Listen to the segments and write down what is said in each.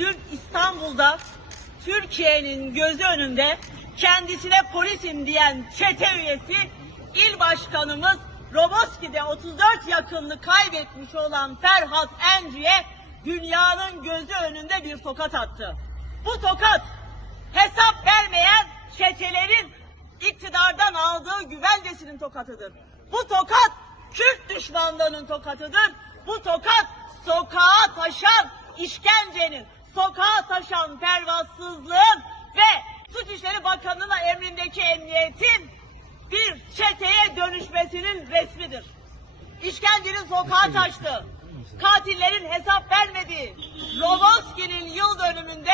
dün İstanbul'da Türkiye'nin gözü önünde kendisine polisim diyen çete üyesi il başkanımız Roboski'de 34 yakınını kaybetmiş olan Ferhat Enci'ye dünyanın gözü önünde bir tokat attı. Bu tokat hesap vermeyen çetelerin iktidardan aldığı güvencesinin tokatıdır. Bu tokat Kürt düşmanlığının tokatıdır. Bu tokat sokağa taşan işkencenin, sokağa taşan pervasızlığın ve Suç İşleri Bakanı'nın emrindeki emniyetin bir çeteye dönüşmesinin resmidir. İşkencenin sokağa taştı. Katillerin hesap vermediği, Roboski'nin yıl dönümünde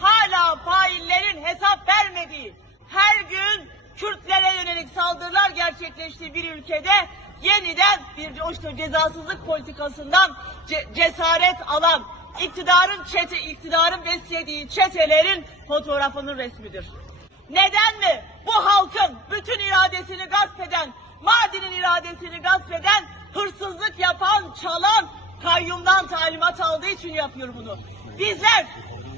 hala faillerin hesap vermediği, her gün Kürtlere yönelik saldırılar gerçekleştiği bir ülkede yeniden bir o işte cezasızlık politikasından ce- cesaret alan iktidarın çete, iktidarın beslediği çetelerin fotoğrafının resmidir. Neden mi? Bu halkın bütün iradesini gasp eden, Mardin'in iradesini gasp eden, hırsızlık yapan, çalan, kayyumdan talimat aldığı için yapıyor bunu. Bizler,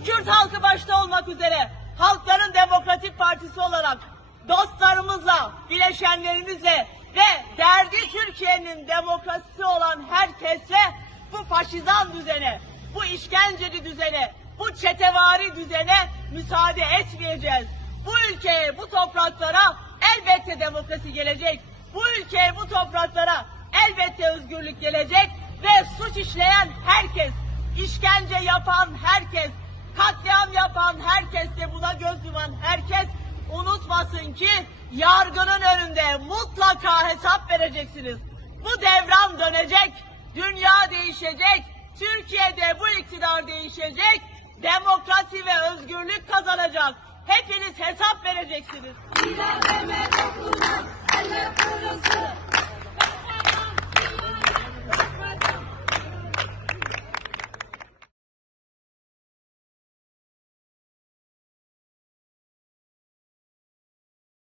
Kürt halkı başta olmak üzere, Halkların Demokratik Partisi olarak dostlarımızla, bileşenlerimizle ve derdi Türkiye'nin demokrasisi olan herkesle bu faşizan düzene, bu işkenceli düzene, bu çetevari düzene müsaade etmeyeceğiz. Bu ülkeye, bu topraklara elbette demokrasi gelecek. Bu ülkeye, bu topraklara elbette özgürlük gelecek ve suç işleyen herkes, işkence yapan herkes, katliam yapan herkes de buna göz yuman herkes unutmasın ki yargının önünde mutlaka hesap vereceksiniz. Bu devran dönecek, dünya değişecek, Türkiye'de bu iktidar değişecek, demokrasi ve özgürlük kazanacak. Hepiniz hesap vereceksiniz. Kırılsın.